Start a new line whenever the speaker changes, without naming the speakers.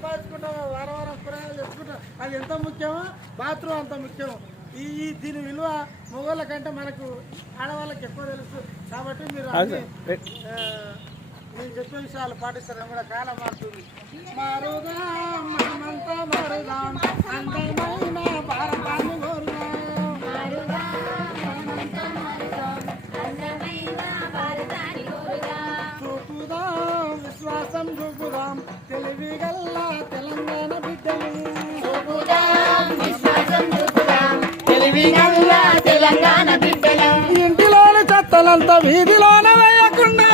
సంపాదించుకుంటాం వారం వారం కూరగాయలు తెచ్చుకుంటాం. అది ఎంత ముఖ్యమో? బాత్రూమ్ అంత ముఖ్యం ఈ ఈ దీని విలువ మగవాళ్ళ కంటే మనకు ఆడవాళ్ళకి ఎక్కువ తెలుసు. కాబట్టి మీరు నేను చెప్పే విషయాలు పాటిస్తారని కూడా కాలం మారుతుంది మారుదాం మనమంతా మారుదాం. అందమైన భారతాన్ని కోరుదాం. చూపుదాం తెలంగాణ బిడ్డలం. ఇంటిలోని చెత్తలంతా వీధిలోన వేయకుండా